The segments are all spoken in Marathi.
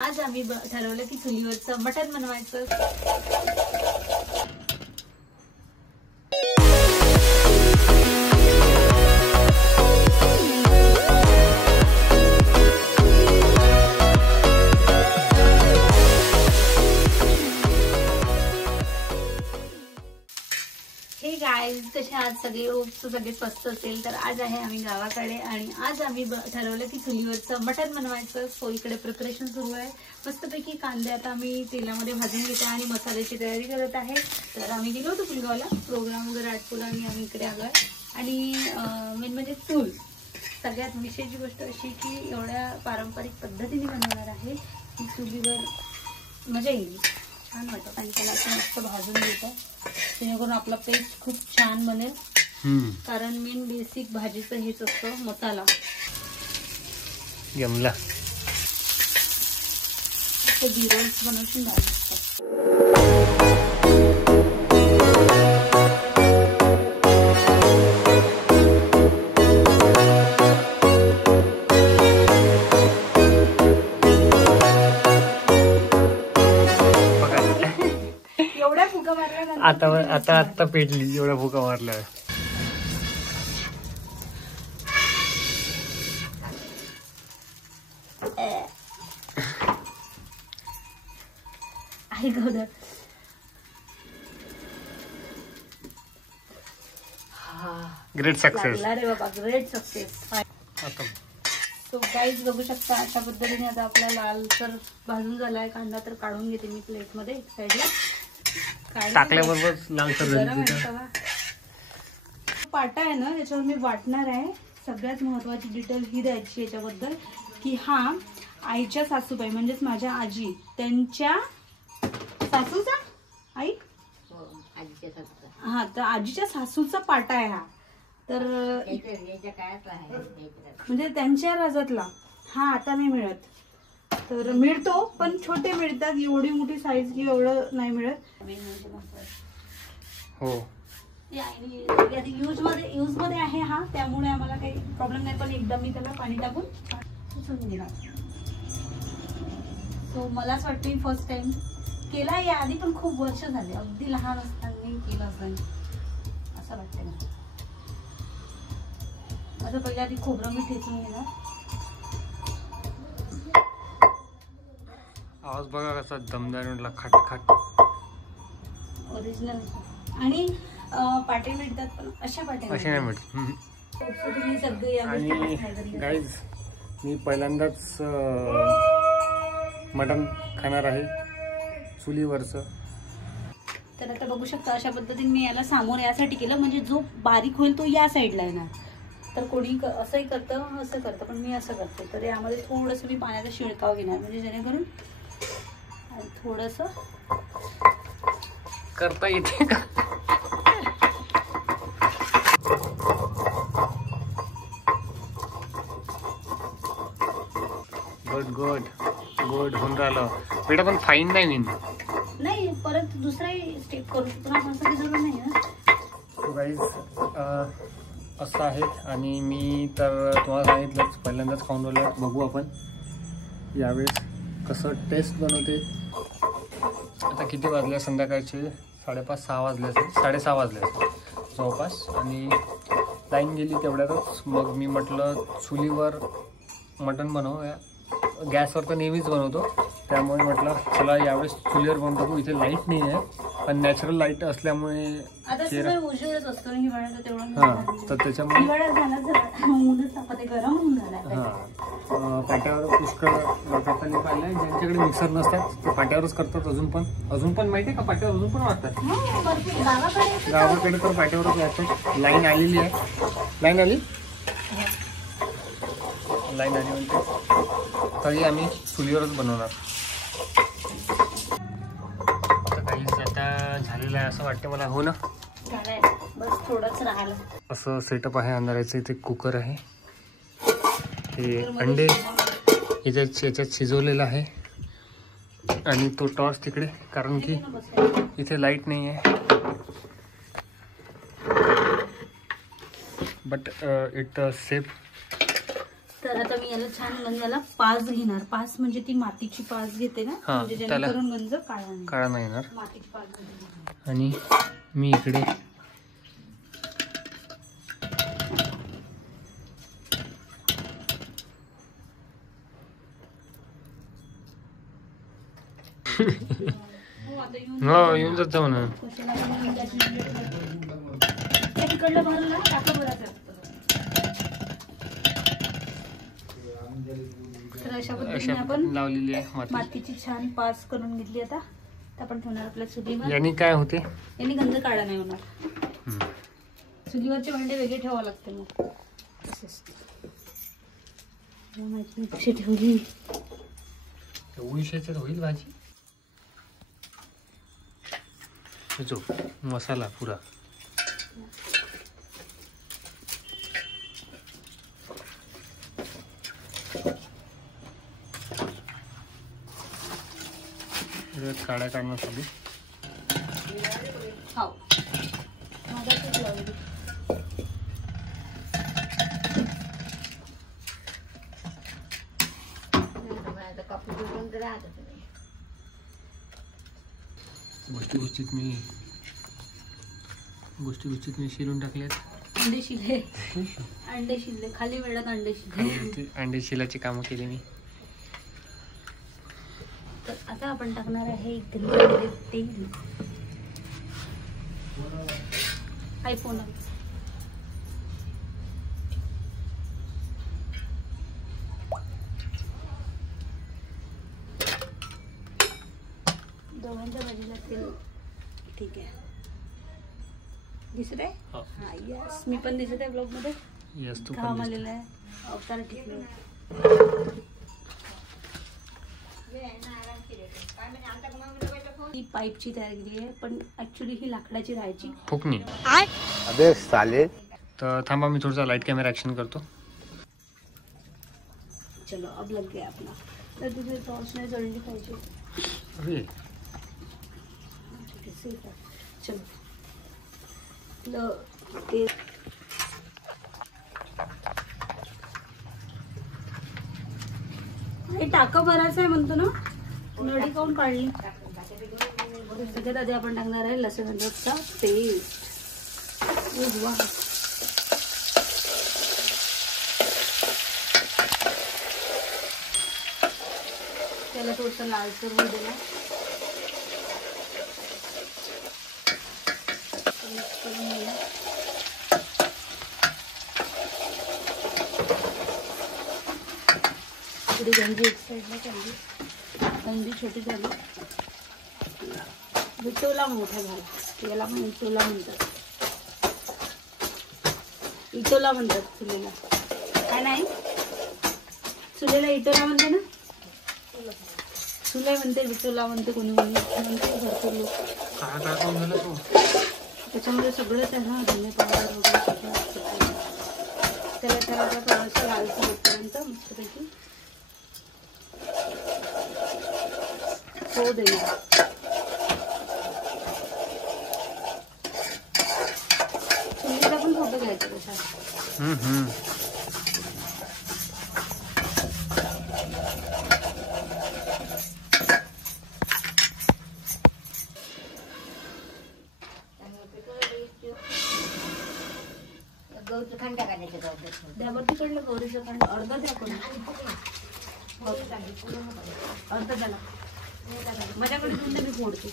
आज आम्ही ठरवलं की चुलीवरचं मटण बनवायचं। हे गाइस, कसे आज सगळे स्वस्त असेल तर आज आहे आम्ही गावाकडे आणि आज आम्ही ठरवलं की चुलीवरचं मटण बनवायचं। सो इकडे प्रिपरेशन सुरू आहे। मस्तपैकी कांदे आता आम्ही तेलामध्ये भाजून घेते आणि मसाल्याची तयारी करत आहे। तर आम्ही गेलो होतो पुलगावला, प्रोग्राम वगैरे आटपून आम्ही इकडे आलोय आणि मेन म्हणजे चूल। सगळ्यात विशेष गोष्ट अशी की एवढ्या पारंपरिक पद्धतीने बनवणार आहे की चुलीवर मजा येईल, छान वाटत आणि त्याला असं मस्त भाजून घेतो जेणेकरून आपला पेस्ट खूप छान बनेल। कारण मेन बेसिक भाजीचं हेच असतं मसाला। जमला ते बिरोल्स बनवून द्यायला आता पेटली एवढा भुका मारला। आई गौदर ग्रेट सक्सेस रे बाबा, ग्रेट सक्सेस। सो गाइस बघू शकता अशा पद्धतीने आता आपला लालसर भाजून झालाय कांदा। तर काढून घेते मी प्लेट मध्ये साईडला। टाकल्याबरोबर लालसर पाटा आहे ना, याच्यावर मी वाटणार आहे। सगळ्यात महत्वाची डिटेल ही द्यायची याच्याबद्दल की हा आईच्या सासूबाई म्हणजेच माझ्या आजी त्यांच्या सासूचा आई हा, तर आजीच्या सासूचा पाटा आहे हा। तर म्हणजे त्यांच्या राजातला हा आता नाही मिळत। तर मिळतो पण छोटे मिळतात, एवढी मोठी साईज की एवढं नाही मिळत। हो यूज मध्ये आहे हा, त्यामुळे आम्हाला काही प्रॉब्लेम नाही। पण एकदा मी त्याला पाणी टाकून पुसून घेणार। सो मलाच वाटते फर्स्ट टाइम केला, या आधी पण खूप वर्ष झाले, अगदी लहान असताना केलं असं वाटतंय मला। असं पहिल्या आधी खोबरं मी ठेचून घेणार। आवाज बघा कसा दमदार म्हटला, खट खट ओरिजिनल। आणि पाटे मिळतात पण अशा पाटे असे नाही मिळत। आणि गाईज मी पहिल्यांदाच मटण खाणार आहे चुलीवरचं। तर आता बघू शकता अशा पद्धतीने मी याला सामोर यासाठी केलं म्हणजे जो बारीक होईल तो या साईडला येणार। तर कोणी असंही करतं असं करतं, पण मी असं करते। तर यामध्ये थोडंसं मी पाण्याचा शिळकाव घेणार म्हणजे जेणेकरून थोडंसं करता येते का। गुड गुड गुड होऊन राहिलं बेटा, पण फाईन नाही परत दुसराही स्टेप करू शकतो आपण, सगळी जरूर नाही ना। गाईज असं आहे आणि मी तर तुम्हाला सांगितलंच पहिल्यांदाच खाऊन राहिलं। बघू आपण यावेळेस कसं टेस्ट बनवते। आता किती वाजले, संध्याकाळचे 5:30-6 वाजले असेल, 6:30 वाजले असेल जवळपास। आणि लाईन गेली तेवढ्यातच मग मी म्हटलं चुलीवर मटण बनव। गॅसवर तर नेहमीच बनवतो, त्यामुळे म्हटलं चला यावेळेस चुलीवर बनवतो। इथे लाईट नाही आहे पण नॅचरल लाईट असल्यामुळे हां, तर त्याच्यामुळे हां पाट्यावर पुष्कळ लोकांनी पाहिलंय ज्यांच्याकडे मिक्सर नसतात ते पाट्यावरच करतात। अजून पण माहिती आहे का, पाट्यावर अजून पण वाटतात। गावाकडे तर पाट्यावरच वाटतात। लाईन आलेली आहे, लाईन आली म्हणते तरी आम्ही चुलीवरच बनवणार। आता झालेलं आहे असं वाटतं मला, हो ना। बस थोडंच राहिलं। असं सेटअप आहे अंधाराचं। इथे कुकर आहे, हे अंडे याच्यात शिजवलेलं आहे आणि तो टॉर्च तिकडे, कारण की इथे लाईट नाही आहे। बट इट सेफ तर आता मी याला छान गंजाला पाच घेणार. पाच म्हणजे ती मातीची पाच घेते ना, म्हणजे जेणेकरून गंज काळा नाही येणार. मातीची पाच घेते. आणि मी इकडे हो येऊन जात जाऊ ना. तिकडलं भरलं टाका भरायचं. तर अशा पद्धतीने आपण लावलेली आहे मातीची छान पास करून घेतली. आता आपण ठेवणार आपल्या चुलीवर. यांनी काय होते, यांनी गंध काढा नाही होणार. चुलीवरचे भांडे वेगळे ठेवावं लागते. मग माहिती कशी ठेवली. उळशाच्यात होईल भाजी. जो मसाला पुरा काळ्या काढण्यासाठी गोष्टी गोष्टीत मी शिरून टाकल्यात. अंडे शिले खाली मिळत. अंडे शिलाची कामं केली मी. तर आता आपण टाकणार आहे तेल. आयफोन दोघांच्या भाजीला तेल ठीक आहे. दिसत आहे. हा यस, मी पण दिसत आहे ब्लॉग मध्ये. यस तू काम आलेला आहे. अवतार ठीक नाही. ही पाईपची तयार केली आहे, पण ऍक्च्युली ही लाकडाची राहायची. फुकणी. अबे साले. तर थांबा मी थोडासा लाईट कॅमेरा ऍक्शन करतो. चलो अब लग गया अपना. तर तुझे टॉर्च नाही जळली पाहिजे. अरे चलो टाका भरायचं आहे म्हणतो ना. नडी काऊन काढली. सगळ्यात आधी आपण टाकणार आहे लसूण अद्रकचा पेस्ट. त्याला थोडंसं लालसर होऊ दिला. गंजी एक साईडला चालली. गंजी छोटी झाली. विटोला मोठा झाला. याला पण विटोला म्हणतात. इटोला म्हणतात चुलीला. काय नाही चुलीला इटोला म्हणते ना. चुले म्हणते, विटोला म्हणते, कोणी कोणी म्हणते. भरपूर लोक. त्याच्यामध्ये सगळंच आहे ना. धने पावडर वगैरे सगळं असतं. त्याला ठेवायचं थोडंसं लालसर होईपर्यंत मस्तपैकी हो देणार. चुलीचा पण फोटो घ्यायचा कसा. त्यावरती कडलं गौरीचं खंड अर्धा द्या. कोण अर्धा द्याला माझ्याकडे घेऊन मी फोडते.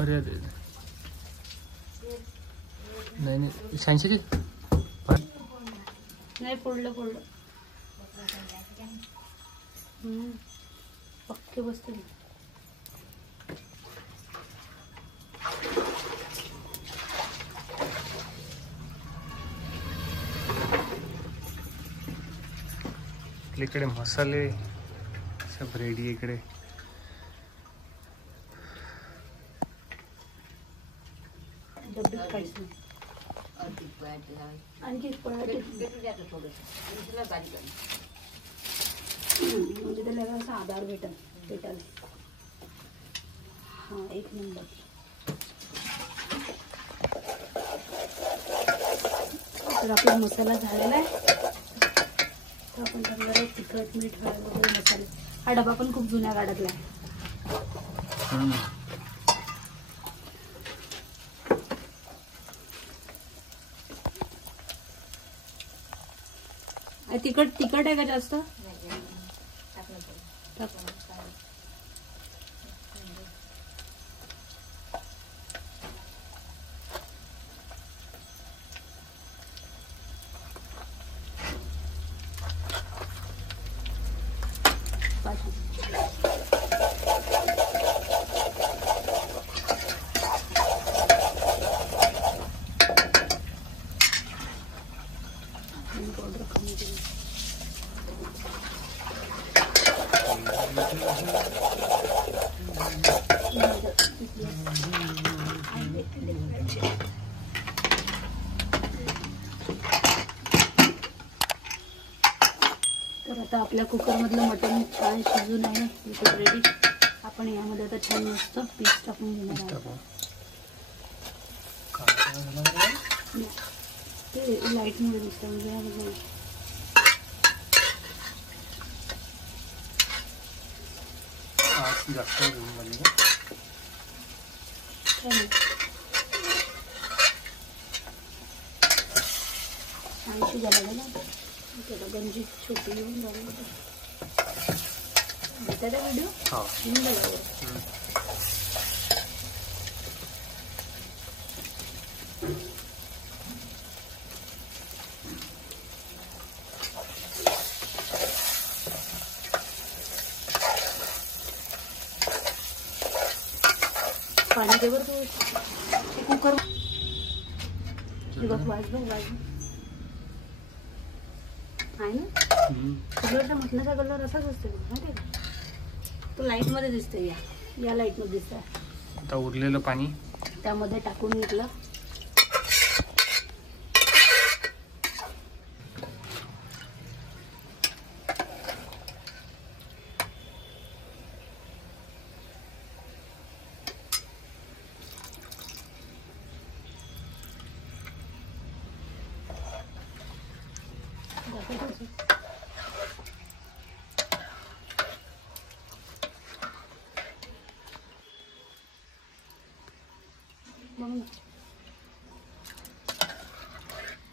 अरे अरे नाही सायन्स नाही फोडलं पक्के बसते. इकडे मसाले सब रेडी. इकडे आणखी म्हणजे त्याला असा आधार भेटेल. हा एक नंबर. तर आपला मसाला झालेला आहे. तर आपण टाकणार आहे तिखट, मीठ, हळद वगैरे मसाले. हा डबा पण खूप जुन्या काळातला आहे. तिखट आहे का जास्त? तर आता आपल्या कुकरमधलं मटण छान शिजून आहे, बिलकुल रेडी. आपण यामध्ये आता छान मस्त पीस टाकून घेणार आहोत. ते लाईटमध्ये दिसतं म्हणजे छान शिजायला ना. त्याला गंजी छोटी येऊन झाली त्याचा व्हिडिओ पाणी दे बरं तू कुकर. वाजलो आहे ना. कलरचा मटणाचा कलर असाच असतो माहिती का? तो लाईट मध्ये दिसतोय. या लाईट मध्ये दिसतोय. आता उरलेलं पाणी त्यामध्ये टाकून घेतलं.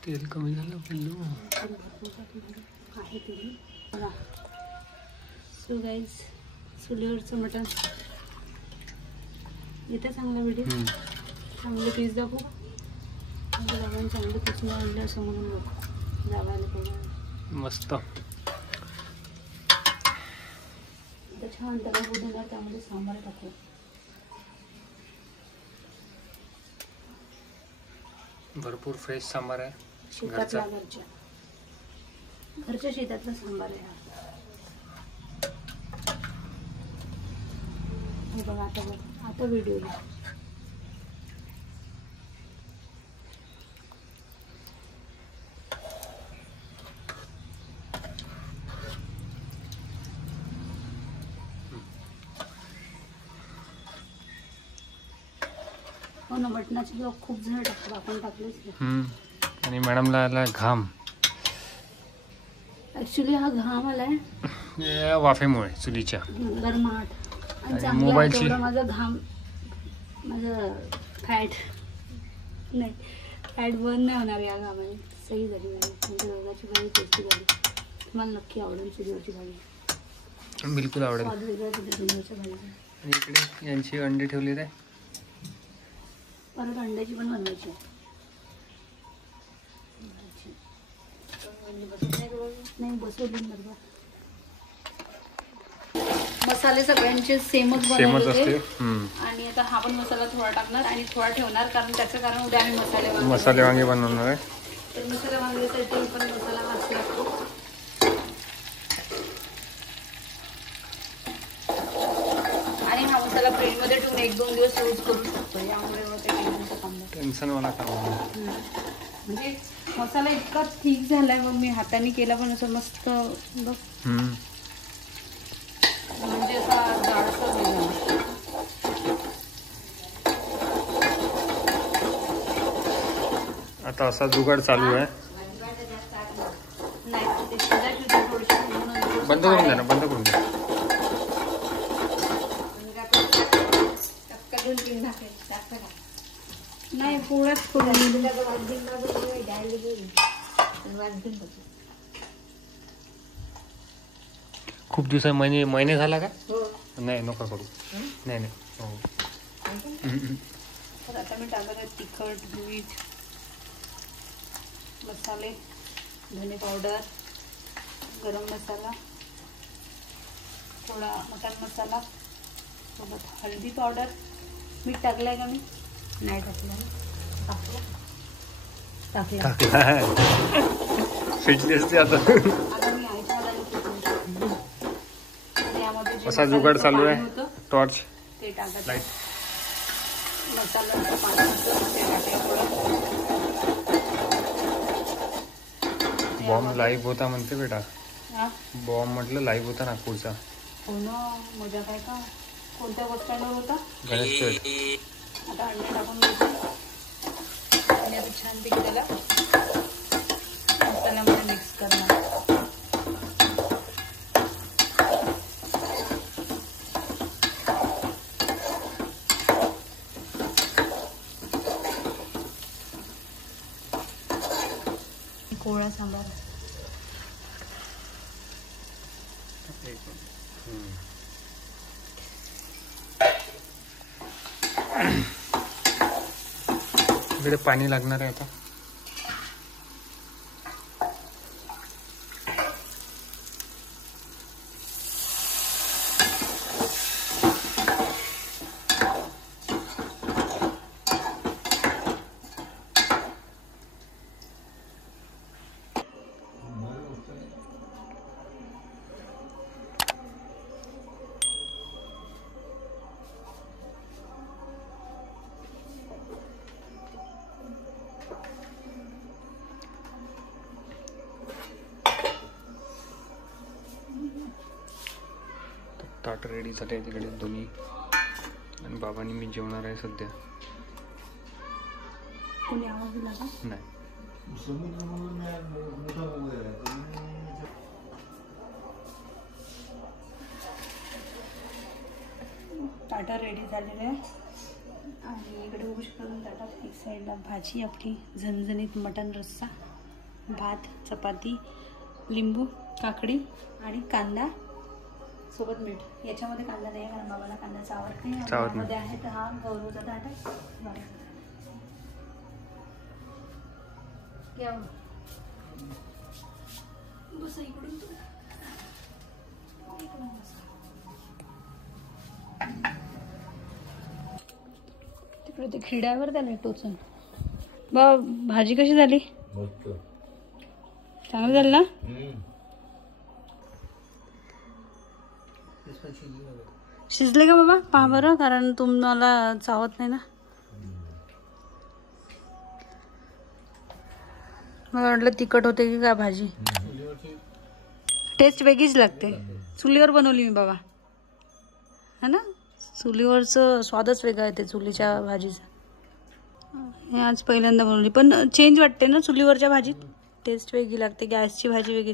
तेल कमी झालं पिल्लू. सो गाईज, चुलीवरचं मटण येतं चांगला व्हिडिओ. चांगले पीस दाखवू. चांगले पीस नाही आणले असं म्हणून बघ जावायला पाहिजे मस्त. छान त्याला बुधणार. त्यामध्ये सांबार टाकू. भरपूर फ्रेश सांबार आहे. शेतातला घरच्या शेतातला सांबार आहे. हे बघा आता व्हिडिओ हो ना. मटणाचे ब्लॉग खूप जण टाकतात. आपण टाकलेच. आणि मॅडमला आला घाम. ऍक्च्युली हा घाम आलाय वाफेमुळे चुलीच्या गरमाट. आणि मोबाईलची माझा घाम माझं फॅट बंद नाही होणार या घामाने. सही झाली म्हणजे दोघांची भाजी टेस्टी झाली. मला नक्की आवडेल चुलीवरची भाजी. बिलकुल आवडेल. चुलीवरच्या भाजी. आणि इकडे यांची अंडे ठेवलेले आहे. परत अंड्याची पण बनवायची. नाही बसवली बरोबर. मसाले सगळ्यांचे सेमच बनवले होते. आणि आता हा पण मसाला थोडा टाकणार आणि थोडा ठेवणार. कारण त्याचं कारण उद्या आम्ही मसाले वांगे बनवणार आहे. तर मसाले वांग्यासाठी पण मसाला वास लागतो. आणि हा मसाला फ्रीजमध्ये ठेवून 1-2 दिवस यूज करू शकतो. यामुळे टेन्शनवाला काम म्हणजे मसाला इतका ठीक झालाय. मग मी हाताने केला पण असं मस्त बघ. म्हणजे असा जाडसर झाला. आता असा जुगाड चालू आहे. बंद करून द्या ना, बंद करून द्या. नाही पोळ्याच करून खूप दिवस महिने झाला का? नाही नका करू. नाही नाही हो. तर आता मी टाकत आहे तिखट, मीठ, मसाले, धने पावडर, गरम मसाला, थोडा मटन मसाला, सोबत हळदी पावडर. मीठ टाकलंय का मी? नाही टाकलं. टाकलं. फिटली असते आता. आता मी आईच्या हाताने फिटवून त्यामध्ये जे असा जुगाड चालू आहे. होतं टॉर्च ते टाकत लाईट. मसाल्याचं पाणी होतं ते टाकायचं थोडं. बॉम्ब लाईव्ह होता म्हणते बेटा. हा बॉम्ब म्हटलं लाईव्ह होता नागपूरचा. हो ना, मजा काय का. कोणत्या बस स्टँडवर होता? गणेश पेठ. आता अंडे टाकून घ्यायचे आणि आता छानपैकी त्याला मसाल्यामध्ये मिक्स करणार. कोळा सांबार इकडे पाणी लागणार आहे आता. ताट रेडी झाले आहे तिकडे दोन्ही. आणि बाबांनी मी जेवणार आहे सध्या. कोणी आवाज दिला का? नाही. ताटा रेडी झालेलं आहे आणि इकडे बघू शकतो ताटात एक साईडला भाजी आपली झणझणीत मटण रस्सा, भात, चपाती, लिंबू, काकडी आणि कांदा सोबत मीठ. याच्यामध्ये कांदा नाही कारण बाबाला कांद्याचा आवडत नाही. मध्ये आहे तर हा गौरवचा ताट आहे. बस इकडून तिकडे ते खिड्यावर त्याला टोचन. भाजी कशी झाली? चांगली झाली ना? शिजले का बाबा? पहा बरं, कारण तुम्हाला चावत नाही ना. मला वाटलं तिखट होते की काय भाजी. टेस्ट वेगळीच लागते. चुलीवर बनवली मी बाबा, है ना. चुलीवरचं स्वादच वेगळा आहे ते चुलीच्या भाजीचा. हे आज पहिल्यांदा बनवली, पण चेंज वाटते ना चुलीवरच्या भाजीत. टेस्ट वेगळी लागते. गॅसची भाजी वेगळी.